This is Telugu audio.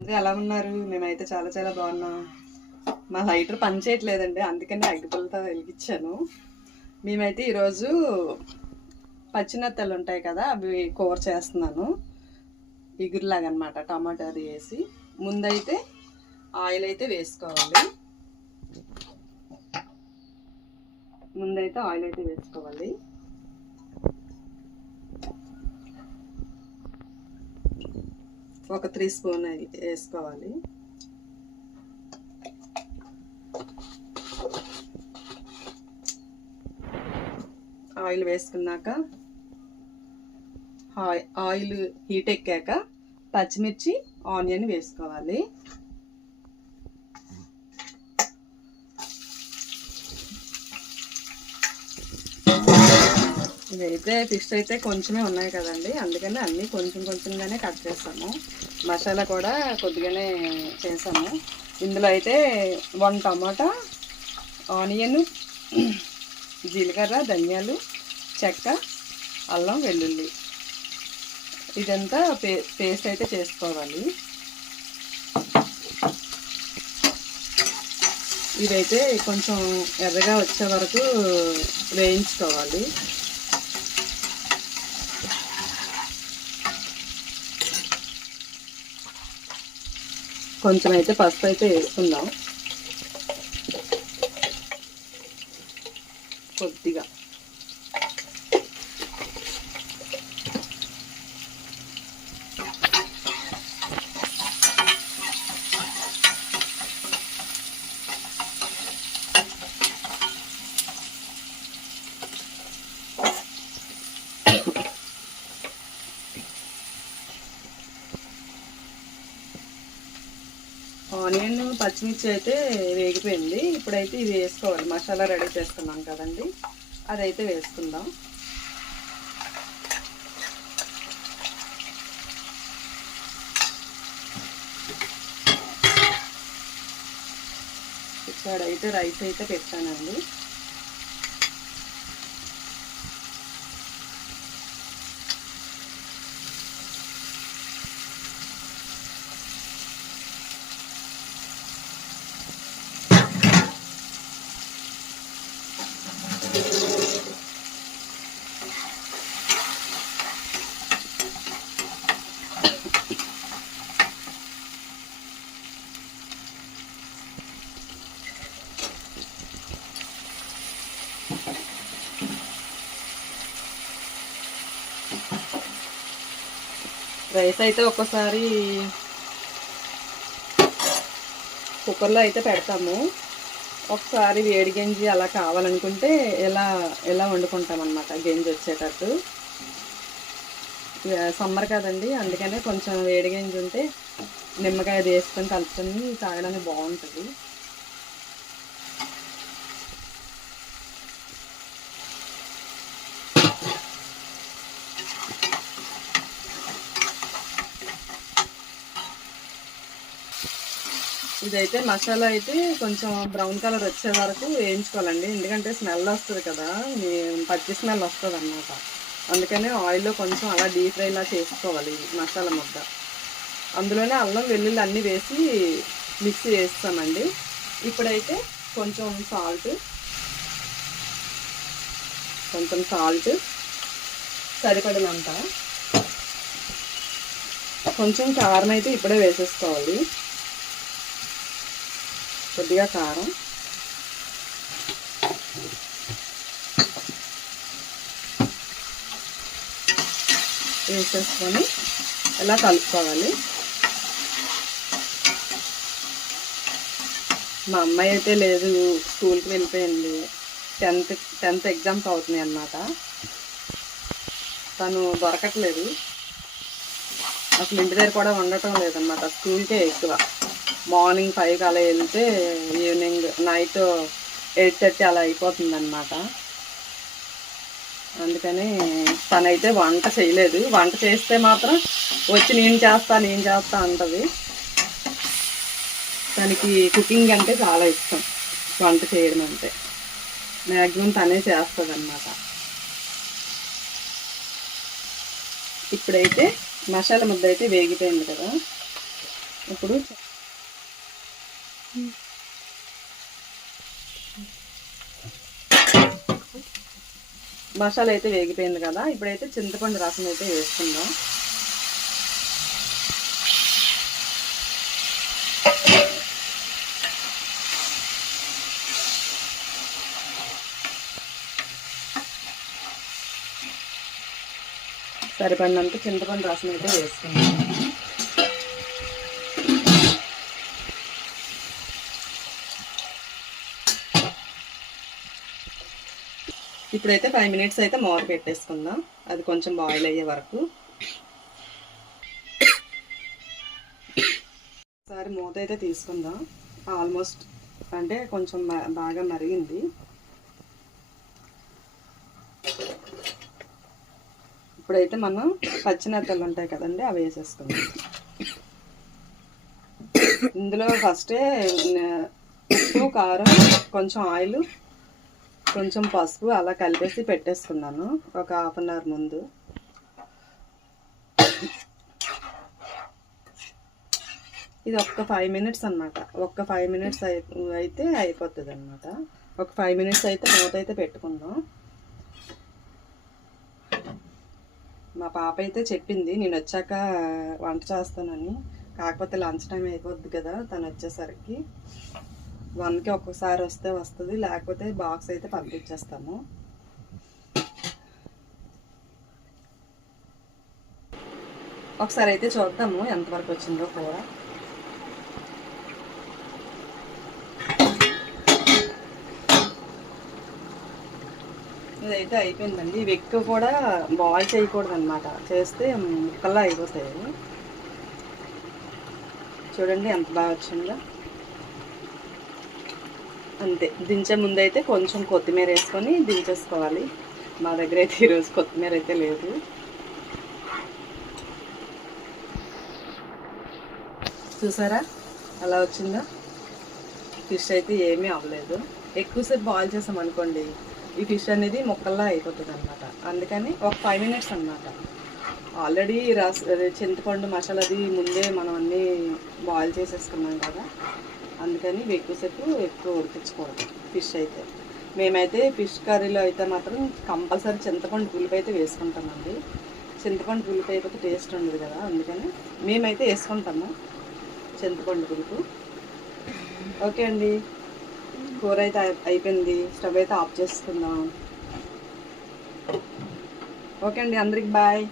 ఎలా ఉన్నారు? మేమైతే చాలా చాలా బాగున్నాం. మా లైటర్ పని చేయట్లేదండి, అందుకని అగ్గిపుల్లతో వెలిగించాను. మేమైతే ఈరోజు పచ్చినత్తలు ఉంటాయి కదా, అవి కూర చేస్తున్నాను. ఇగురులాగా అనమాట, టమాటా అది వేసి. ముందైతే ఆయిల్ అయితే వేసుకోవాలి. ఒక 3 స్పూన్ వేసుకోవాలి. ఆయిల్ వేసుకున్నాక ఆయిల్ హీట్ ఎక్కాక పచ్చిమిర్చి ఆనియన్ వేసుకోవాలి. ఇదైతే ఫిష్ అయితే కొంచెమే ఉన్నాయి కదండి, అందుకని అన్నీ కొంచెం కొంచెంగానే కట్ చేస్తాము. మసాలా కూడా కొద్దిగానే చేసాము. ఇందులో అయితే 1 టమాటా, ఆనియన్, జీలకర్ర, ధనియాలు, చెక్క, అల్లం, వెల్లుల్లి ఇదంతా పేస్ట్ అయితే చేసుకోవాలి. ఇదైతే కొంచెం ఎర్రగా వచ్చే వరకు వేయించుకోవాలి. కొంచెం అయితే పసుపు అయితే వేసుకుందాం, కొద్దిగా. ఆనియన్ పచ్చిమిర్చి అయితే వేగిపోయింది. ఇప్పుడైతే ఇది వేసుకోవాలి. మసాలా రెడీ చేసుకున్నాం కదండి, అదైతే వేసుకుందాం. ఇక్కడైతే రైస్ అయితే పెట్టానండి. రైస్ అయితే ఒక్కోసారి కుక్కర్లో అయితే పెడతాము, ఒకసారి వేడి గంజి అలా కావాలనుకుంటే ఎలా వండుకుంటాం అన్నమాట, గంజి వచ్చేటట్టు. సమ్మర్ కదండి, అందుకనే కొంచెం వేడి గంజి ఉంటే నిమ్మకాయ అది వేసుకొని కలుపుకొని తాగడానికి బాగుంటుంది. ఇదైతే మసాలా అయితే కొంచెం బ్రౌన్ కలర్ వచ్చే వరకు వేయించుకోవాలండి, ఎందుకంటే స్మెల్ వస్తుంది కదా, పచ్చి స్మెల్ వస్తుంది అన్నమాట. అందుకనే ఆయిల్లో కొంచెం అలా డీప్ ఫ్రైలా చేసుకోవాలి మసాలా ముద్ద. అందులోనే అల్లం వెల్లుల్లి అన్నీ వేసి మిక్సీ వేస్తామండి. ఇప్పుడైతే కొంచెం సాల్ట్ సరిపడినంత, కొంచెం కారం అయితే ఇప్పుడే వేసేసుకోవాలి, కొద్దిగా కారం, వేసేసుకొని ఇలా కలుపుకోవాలి. మా అమ్మాయి అయితే లేదు, స్కూల్కి వెళ్ళిపోయింది. 10th ఎగ్జామ్స్ అవుతున్నాయి అన్నమాట. తను దొరకట్లేదు, అసలు ఇంటి దగ్గర కూడా ఉండటం లేదన్నమాట. స్కూల్కే ఎక్కువ. మార్నింగ్ 5కి అలా వెళ్తే ఈవినింగ్ నైట్ 8:30 అలా అయిపోతుందన్నమాట. అందుకని తనైతే వంట చేయలేదు. వంట చేస్తే మాత్రం వచ్చి నేను చేస్తా అంటది. తనకి కుకింగ్ అంటే చాలా ఇష్టం, వంట చేయడం అంటే మ్యాక్సిమం తనే చేస్తుంది అన్నమాట. ఇప్పుడైతే మసాలా ముద్ద అయితే వేగిపోయింది కదా, ఇప్పుడు మసాలా అయితే వేగిపోయింది కదా, ఇప్పుడైతే చింతపండు రసం అయితే వేసుకుందాం. సరిపడినంత చింతపండు రసం అయితే వేసుకుందాం. ఇప్పుడైతే 5 మినిట్స్ అయితే మూత పెట్టేసుకుందాం, అది కొంచెం బాయిల్ అయ్యే వరకు. ఒకసారి మూత అయితే తీసుకుందాం. ఆల్మోస్ట్ అంటే కొంచెం బాగా మరిగింది. ఇప్పుడైతే మనం పచ్చినత్తలు ఉంటాయి కదండి, అవి వేసేసుకుందాం. ఇందులో ఫస్టే ఉప్పు, కారం, కొంచెం ఆయిల్, కొంచెం పసుపు అలా కలిపేసి పెట్టేసుకున్నాను ఒక హాఫ్ అన్ అవర్ ముందు. ఇది ఒక్క 5 మినిట్స్ అన్నమాట. ఒక్క 5 మినిట్స్ అయితే అయిపోతుంది అన్నమాట. ఒక 5 మినిట్స్ అయితే మూత అయితే పెట్టుకుందాం. మా పాప అయితే చెప్పింది నేను వచ్చాక వంట చేస్తానని, కాకపోతే లంచ్ టైం అయిపోద్ది కదా తను వచ్చేసరికి. 1కి ఒక్కసారి వస్తే వస్తుంది, లేకపోతే బాక్స్ అయితే పంపించేస్తాము. ఒకసారి అయితే చూద్దాము ఎంతవరకు వచ్చిందో కూర. ఇదైతే అయిపోయిందండి. ఇవి ఎక్కువ కూడా బాయిల్ చేయకూడదు అనమాట, చేస్తే ముక్కల్లా అయిపోతాయి. చూడండి ఎంత బాగా వచ్చిందో. అంతే, దించే ముందు అయితే కొంచెం కొత్తిమీర వేసుకొని దించేసుకోవాలి. మా దగ్గర అయితే ఈరోజు కొత్తిమీర అయితే లేదు. చూసారా అలా వచ్చిందో. ఫిష్ అయితే ఏమీ అవ్వలేదు. ఎక్కువసేపు బాయిల్ చేసాం అనుకోండి, ఈ ఫిష్ అనేది ముక్కల్లా అయిపోతుంది అనమాట. అందుకని ఒక 5 మినిట్స్ అనమాట. ఆల్రెడీ చింతపండు మసాలాది ముందే మనం అన్నీ బాయిల్ చేసేసుకున్నాం కదా, అందుకని ఎక్కువ ఉడికించుకోవడం ఫిష్ అయితే. మేమైతే ఫిష్ కర్రీలో అయితే మాత్రం కంపల్సరీ చింతపండు పులుపు అయితే వేసుకుంటామండి. చింతపండు పులుపు అయిపోతే టేస్ట్ ఉండదు కదా, అందుకని మేమైతే వేసుకుంటాము చింతపండు పులుపు. ఓకే అండి, కూర అయితే అయిపోయింది. స్టవ్ అయితే ఆఫ్ చేసుకుందాం. ఓకే అండి, అందరికి బాయ్.